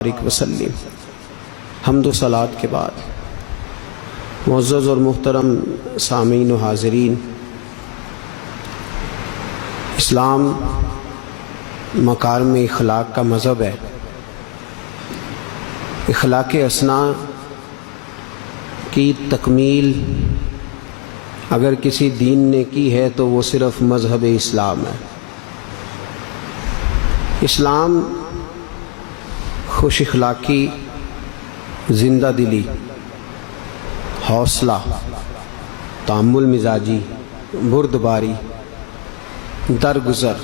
وسلم۔ حمد و صلات کے بعد معزز اور محترم سامعین و حاضرین، اسلام مکارم اخلاق کا مذہب ہے۔ اخلاق حسنہ کی تکمیل اگر کسی دین نے کی ہے تو وہ صرف مذہب اسلام ہے۔ اسلام خوش اخلاقی، زندہ دلی، حوصلہ، تحمل مزاجی، بردباری، درگزر،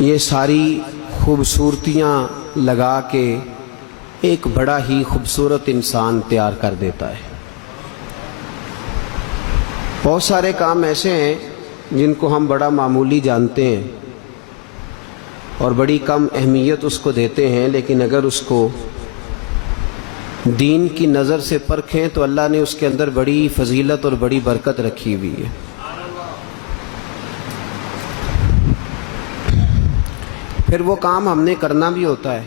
یہ ساری خوبصورتیاں لگا کے ایک بڑا ہی خوبصورت انسان تیار کر دیتا ہے۔ بہت سارے کام ایسے ہیں جن کو ہم بڑا معمولی جانتے ہیں اور بڑی کم اہمیت اس کو دیتے ہیں، لیکن اگر اس کو دین کی نظر سے پرکھیں تو اللہ نے اس کے اندر بڑی فضیلت اور بڑی برکت رکھی ہوئی ہے۔ پھر وہ کام ہم نے کرنا بھی ہوتا ہے۔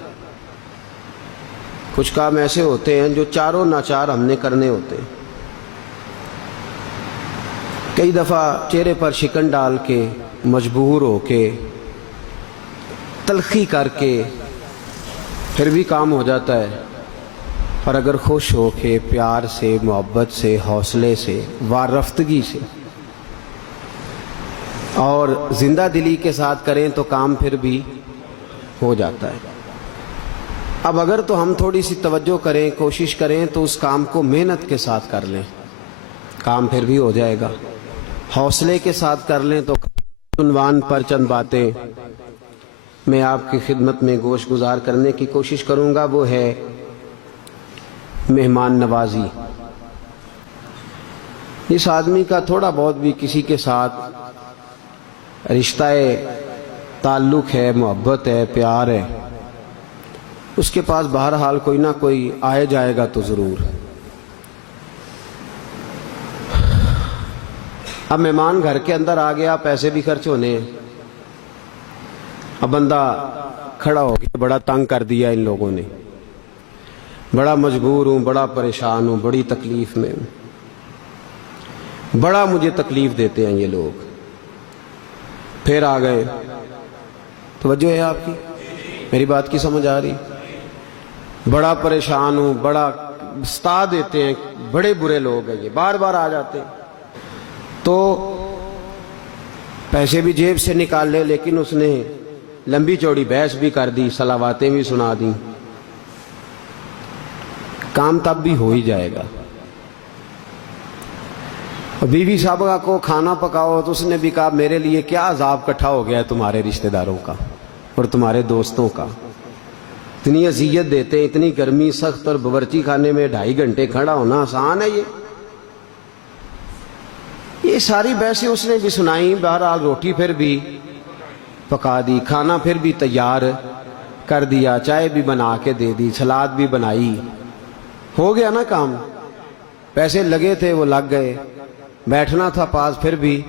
کچھ کام ایسے ہوتے ہیں جو چاروں ناچار ہم نے کرنے ہوتے ہیں۔ کئی دفعہ چہرے پر شکن ڈال کے، مجبور ہو کے، تلخی کر کے پھر بھی کام ہو جاتا ہے، اور اگر خوش ہو کے، پیار سے، محبت سے، حوصلے سے، وارفتگی سے اور زندہ دلی کے ساتھ کریں تو کام پھر بھی ہو جاتا ہے۔ اب اگر تو ہم تھوڑی سی توجہ کریں، کوشش کریں تو اس کام کو محنت کے ساتھ کر لیں، کام پھر بھی ہو جائے گا۔ حوصلے کے ساتھ کر لیں تو عنوان پر چند باتیں میں آپ کی خدمت میں گوش گزار کرنے کی کوشش کروں گا، وہ ہے مہمان نوازی۔ اس آدمی کا تھوڑا بہت بھی کسی کے ساتھ رشتہ تعلق ہے، محبت ہے، پیار ہے، اس کے پاس بہرحال کوئی نہ کوئی آئے جائے گا تو ضرور۔ اب مہمان گھر کے اندر آ گیا، پیسے بھی خرچ ہونے ہیں۔ اب بندہ کھڑا ہو گیا، بڑا تنگ کر دیا ان لوگوں نے، بڑا مجبور ہوں، بڑا پریشان ہوں، بڑی تکلیف میں ہوں، بڑا مجھے تکلیف دیتے ہیں یہ لوگ۔ پھر آ گئے، توجہ ہے آپ کی؟ میری بات کی سمجھ آ رہی؟ بڑا پریشان ہوں، بڑا ستا دیتے ہیں، بڑے برے لوگ ہیں یہ، بار بار آ جاتے ہیں۔ تو پیسے بھی جیب سے نکال لے، لیکن اس نے لمبی چوڑی بحث بھی کر دی، صلواتیں بھی سنا دیں، کام تب بھی ہو ہی جائے گا۔ بیوی صاحبہ کو کھانا پکاؤ تو اس نے بھی کہا میرے لیے کیا عذاب کٹھا ہو گیا ہے تمہارے رشتہ داروں کا اور تمہارے دوستوں کا، اتنی اذیت دیتے ہیں، اتنی گرمی سخت، اور باورچی خانے میں 2.5 گھنٹے کھڑا ہونا آسان ہے یہ ساری بحثیں اس نے بھی سنائیں۔ بہرحال روٹی پھر بھی پکا دی، کھانا پھر بھی تیار کر دیا، چائے بھی بنا کے دے دی، سلاد بھی بنائی، ہو گیا نا کام۔ پیسے لگے تھے وہ لگ گئے، بیٹھنا تھا پاس پھر بھی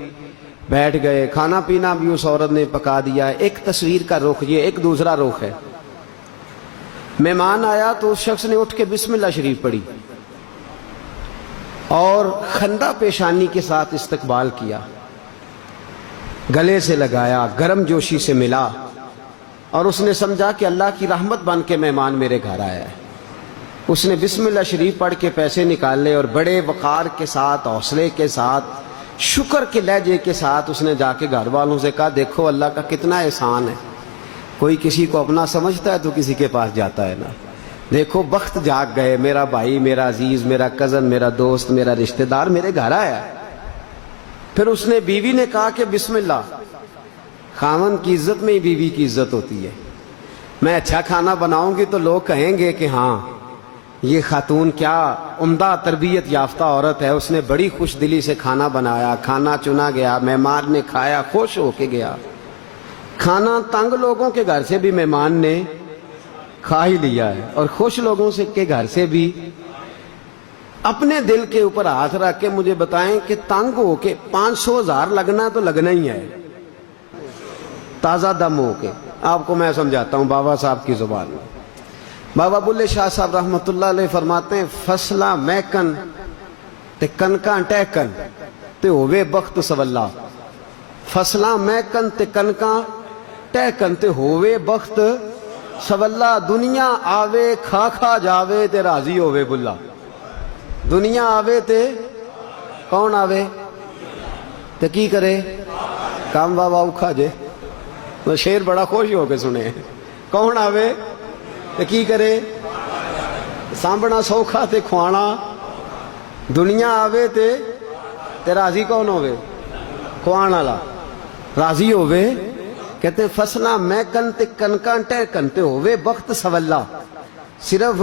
بیٹھ گئے، کھانا پینا بھی اس عورت نے پکا دیا۔ ایک تصویر کا رخ، یہ ایک دوسرا رخ ہے۔ مہمان آیا تو اس شخص نے اٹھ کے بسم اللہ شریف پڑھی اور خندہ پیشانی کے ساتھ استقبال کیا، گلے سے لگایا، گرم جوشی سے ملا، اور اس نے سمجھا کہ اللہ کی رحمت بن کے مہمان میرے گھر آیا ہے۔ اس نے بسم اللہ شریف پڑھ کے پیسے نکالے اور بڑے وقار کے ساتھ، حوصلے کے ساتھ، شکر کے لہجے کے ساتھ اس نے جا کے گھر والوں سے کہا دیکھو اللہ کا کتنا احسان ہے، کوئی کسی کو اپنا سمجھتا ہے تو کسی کے پاس جاتا ہے نا، دیکھو بخت جاگ گئے، میرا بھائی، میرا عزیز، میرا کزن، میرا دوست، میرا رشتہ دار میرے گھر آیا ہے۔ پھر اس نے بیوی نے کہا کہ بسم اللہ، خاوند کی عزت میں ہی بیوی کی عزت ہوتی ہے۔ میں اچھا کھانا بناؤں گی تو لوگ کہیں گے کہ ہاں یہ خاتون کیا عمدہ تربیت یافتہ عورت ہے، اس نے بڑی خوش دلی سے کھانا بنایا، کھانا چنا گیا، مہمان نے کھایا، خوش ہو کے گیا۔ کھانا تنگ لوگوں کے گھر سے بھی مہمان نے کھا ہی لیا ہے، اور خوش لوگوں سے کے گھر سے بھی اپنے دل کے اوپر ہاتھ رکھ کے مجھے بتائیں کہ تنگ ہو کے 500,000 لگنا تو لگنا ہی ہے، تازہ دم ہو کے آپ کو میں سمجھاتا ہوں بابا صاحب کی زبان میں. بابا بلے شاہ صاحب رحمۃ اللہ علیہ فرماتے ہیں فصلہ محکن تے کنکاں ٹہکن تے ہووے بخت سولا. فصلہ محکن تے کنکاں ٹہکن تے ہووے بخت سولا. دنیا آوے کھا کھا جاوے تے راضی ہووے بلا. دنیا آوے تے کون آوے تے کی کرے کام بابا اوکھا جے. وہ شیر بڑا خوش ہو کے سنے. کون آوے تے کی کرے سانبھنا سوکھا تے کھوانا. دنیا آوے تے راضی کون ہووے کھوان والا راضی ہووے. کہتے فصلہ محکن تے کنکاں ٹہکن تے ہووے بخت سولا. صرف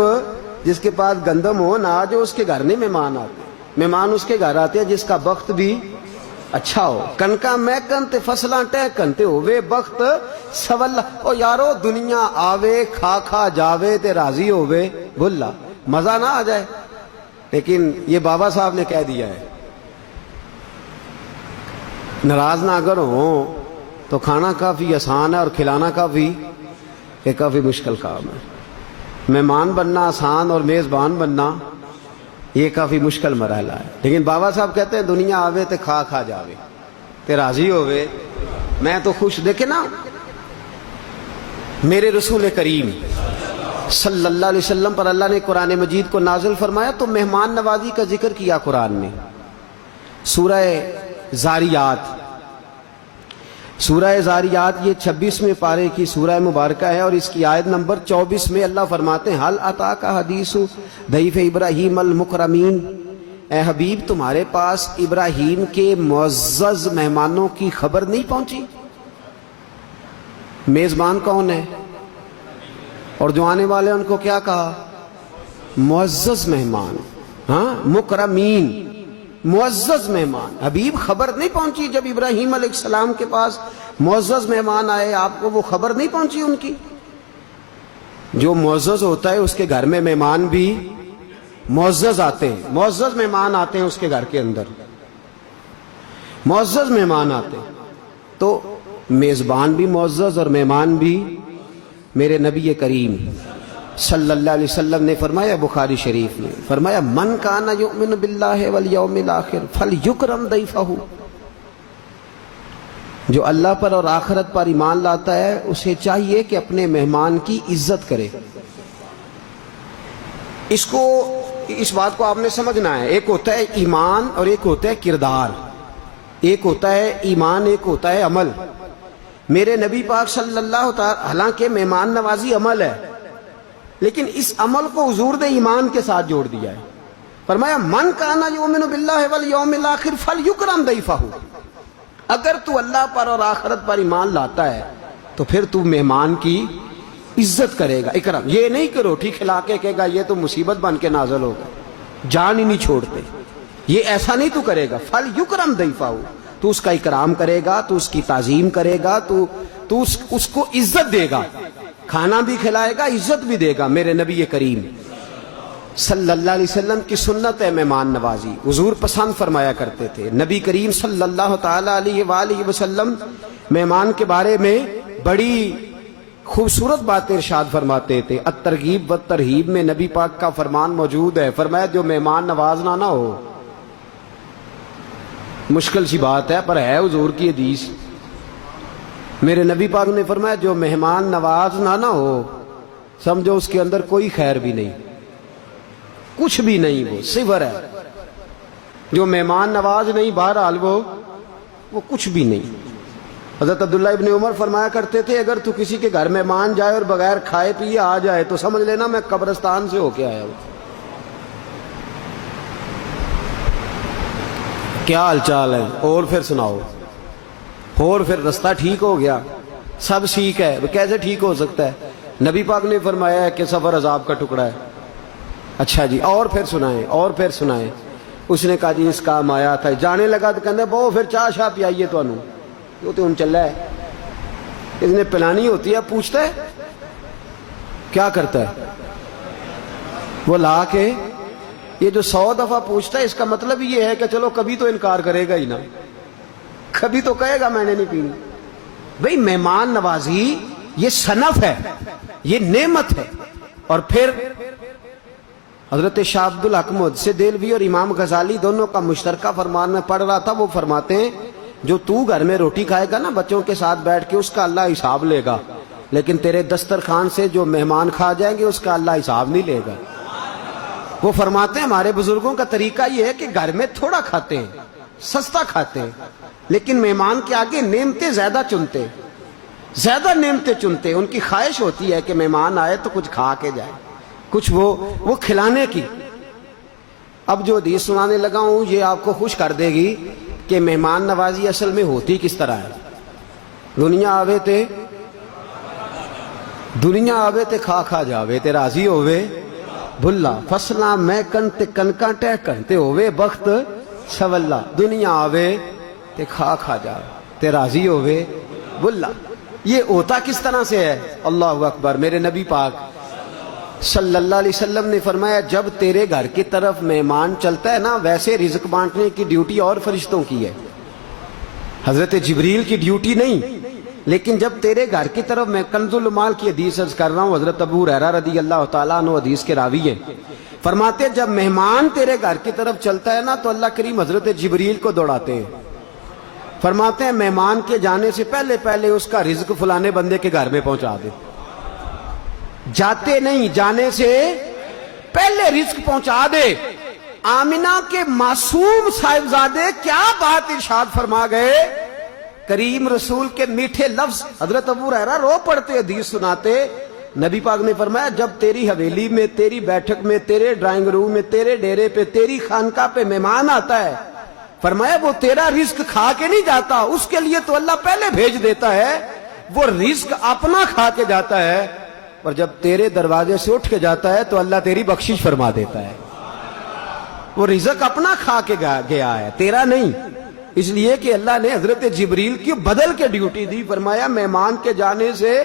جس کے پاس گندم ہو نہ جو اس کے گھر نہیں مہمان آتے. مہمان اس کے گھر آتے ہیں جس کا بخت بھی اچھا ہو. کنکاں محکن تے فصلاں ٹہکن تے ہووے بخت سولا. او یارو دنیا آوے کھا کھا جاوے تے راضی ہووے بھلا. مزہ نہ آ جائے. لیکن یہ بابا صاحب نے کہہ دیا ہے ناراض نہ اگر ہوں تو کھانا کافی آسان ہے اور کھلانا کافی مشکل کام ہے. مہمان بننا آسان اور میزبان بننا یہ کافی مشکل مرحلہ ہے. لیکن بابا صاحب کہتے ہیں دنیا آوے تے کھا کھا جاوے تے راضی ہووے. میں تو خوش. دیکھیں نا میرے رسول کریم صلی اللہ علیہ وسلم پر اللہ نے قرآن مجید کو نازل فرمایا تو مہمان نوازی کا ذکر کیا قرآن میں. سورہ زاریات یہ 26ویں پارے کی سورہ مبارکہ ہے اور اس کی آیت نمبر 24 میں اللہ فرماتے ہیں حل اتاک حدیث ضیف ابراہیم المکرمین. اے حبیب تمہارے پاس ابراہیم کے معزز مہمانوں کی خبر نہیں پہنچی. میزبان کون ہے اور جو آنے والے ان کو کیا کہا معزز مہمان. ہاں مکرمین معزز مہمان. حبیب خبر نہیں پہنچی جب ابراہیم علیہ السلام کے پاس معزز مہمان آئے آپ کو وہ خبر نہیں پہنچی ان کی. جو معزز ہوتا ہے اس کے گھر میں مہمان بھی معزز آتے ہیں. معزز مہمان آتے ہیں اس کے گھر کے اندر معزز مہمان آتے ہیں. تو میزبان بھی معزز اور مہمان بھی. میرے نبی کریم صلی اللہ علیہ وسلم نے فرمایا بخاری شریف میں فرمایا من کان یؤمن باللہ والیوم الاخر فلیکرم ضیفہ. جو اللہ پر اور آخرت پر ایمان لاتا ہے اسے چاہیے کہ اپنے مہمان کی عزت کرے. اس بات کو آپ نے سمجھنا ہے. ایک ہوتا ہے ایمان اور ایک ہوتا ہے کردار. ایک ہوتا ہے ایمان ایک ہوتا ہے عمل. میرے نبی پاک صلی اللہ تعالی حالانکہ مہمان نوازی عمل ہے لیکن اس عمل کو حضور نے ایمان کے ساتھ جوڑ دیا ہے. فرمایا من کان یؤمن باللہ والیوم الاخر فلیکرم ضیفہ. اگر تو اللہ پر اور آخرت پر ایمان لاتا ہے تو پھر تو مہمان کی عزت کرے گا. اکرم یہ نہیں کہ روٹی کھلا کے کہے گا یہ تو مصیبت بن کے نازل ہوگا جان ہی نہیں چھوڑتے. یہ ایسا نہیں تو کرے گا. فلیکرم ضیفہ. تو اس کا اکرام کرے گا تو اس کی تعظیم کرے گا تو اس کو عزت دے گا. کھانا بھی کھلائے گا عزت بھی دے گا. میرے نبی کریم صلی اللہ علیہ وسلم کی سنت ہے مہمان نوازی. حضور پسند فرمایا کرتے تھے. نبی کریم صلی اللہ تعالی علیہ وآلہ وسلم مہمان کے بارے میں بڑی خوبصورت باتیں ارشاد فرماتے تھے. الترغیب والترہیب میں نبی پاک کا فرمان موجود ہے. فرمایا جو مہمان نوازنا نہ ہو. مشکل سی بات ہے پر ہے حضور کی حدیث. میرے نبی پاک نے فرمایا جو مہمان نوازنا نہ ہو سمجھو اس کے اندر کوئی خیر بھی نہیں کچھ بھی نہیں. وہ صفر ہے. جو مہمان نواز نہیں بہرحال وہ کچھ بھی نہیں. حضرت عبداللہ ابن عمر فرمایا کرتے تھے اگر تو کسی کے گھر مہمان جائے اور بغیر کھائے پیے آ جائے تو سمجھ لینا میں قبرستان سے ہو کے آیا ہوں. کیا حال چال ہے اور پھر سناؤ. اور پھر رستہ ٹھیک ہو گیا سب ٹھیک ہے. کیسے ٹھیک ہو سکتا ہے. نبی پاک نے فرمایا ہے کہ سفر عذاب کا ٹکڑا ہے. اچھا جی اور پھر سنائیں اور پھر سنائیں. اس نے کہا جی اس کام آیا تھا. جانے لگا تو کہتے بہو پھر چاہ شاہ پیائیے تو ان چلا ہے. اس نے پلانی ہوتی ہے پوچھتا ہے کیا کرتا ہے وہ لا کے. یہ جو 100 دفعہ پوچھتا ہے اس کا مطلب یہ ہے کہ چلو کبھی تو انکار کرے گا ہی نا. کبھی تو کہے گا میں نے نہیں پینی. بھئی مہمان نوازی یہ صنف ہے، یہ نعمت ہے۔ اور پھر حضرت شاہ عبد الحق محدث دہلوی اور امام غزالی دونوں کا مشترکہ فرمان میں پڑھ رہا تھا، وہ فرماتے ہیں جو تو گھر میں روٹی کھائے گا نا بچوں کے ساتھ بیٹھ کے، اس کا اللہ حساب لے گا، لیکن تیرے دسترخوان سے جو مہمان کھا جائیں گے اس کا اللہ حساب نہیں لے گا۔ وہ فرماتے ہیں ہمارے بزرگوں کا طریقہ یہ ہے کہ گھر میں تھوڑا کھاتے ہیں، سستا کھاتے ہیں، لیکن مہمان کے آگے نعمتیں زیادہ چنتے، زیادہ نعمتیں چنتے۔ ان کی خواہش ہوتی ہے کہ مہمان آئے تو کچھ کھا کے جائے، کچھ وہ کھلانے کی۔ اب جو حدیث سنانے لگا ہوں یہ آپ کو خوش کر دے گی کہ مہمان نوازی اصل میں ہوتی کس طرح ہے۔ دنیا آوے تے کھا کھا جاوے تے راضی ہووے بھلا، فصلاں میں کن تے کنکاں ٹہ کن تے ہووے بخت سولا۔ دنیا آوے تے کھا کھا جاوے تے راضی ہووے بھلا۔ یہ ہوتا کس طرح سے ہے؟ اللہ اکبر۔ میرے نبی پاک صلی اللہ علیہ وسلم نے فرمایا جب تیرے گھر کی طرف مہمان چلتا ہے نا، ویسے رزق بانٹنے کی ڈیوٹی اور فرشتوں کی ہے، حضرت جبریل کی ڈیوٹی نہیں۔ لیکن جب تیرے گھر کی طرف، میں کنز المال کی حدیث عرض کر رہا ہوں، حضرت ابو ہریرہ رضی اللہ تعالیٰ عنہ حدیث کے راوی ہیں، فرماتے جب مہمان تیرے گھر کی طرف چلتا ہے نا تو اللہ کریم حضرت جبریل کو دوڑاتے ہیں، فرماتے ہیں مہمان کے جانے سے پہلے اس کا رزق فلانے بندے کے گھر میں پہنچا دے۔ جاتے نہیں، جانے سے پہلے رزق پہنچا دے۔ آمنہ کے معصوم صاحبزادے کیا بات ارشاد فرما گئے، کریم رسول کے میٹھے لفظ۔ حضرت ابو ہریرہ رو پڑتے حدیث سناتے، نبی پاک نے فرمایا جب تیری حویلی میں، تیری بیٹھک میں، تیرے ڈرائنگ روم میں، تیرے ڈیرے پہ، تیری خانقاہ پہ مہمان آتا ہے، فرمایا وہ تیرا رزق کھا کے نہیں جاتا، اس کے لیے تو اللہ پہلے بھیج دیتا ہے، وہ رزق اپنا کھا کے جاتا ہے، اور جب تیرے دروازے سے اٹھ کے جاتا ہے تو اللہ تیری بخشش فرما دیتا ہے۔ وہ رزق اپنا کھا کے گیا ہے، تیرا نہیں۔ اس لیے کہ اللہ نے حضرت جبریل کی بدل کے ڈیوٹی دی، فرمایا مہمان کے جانے سے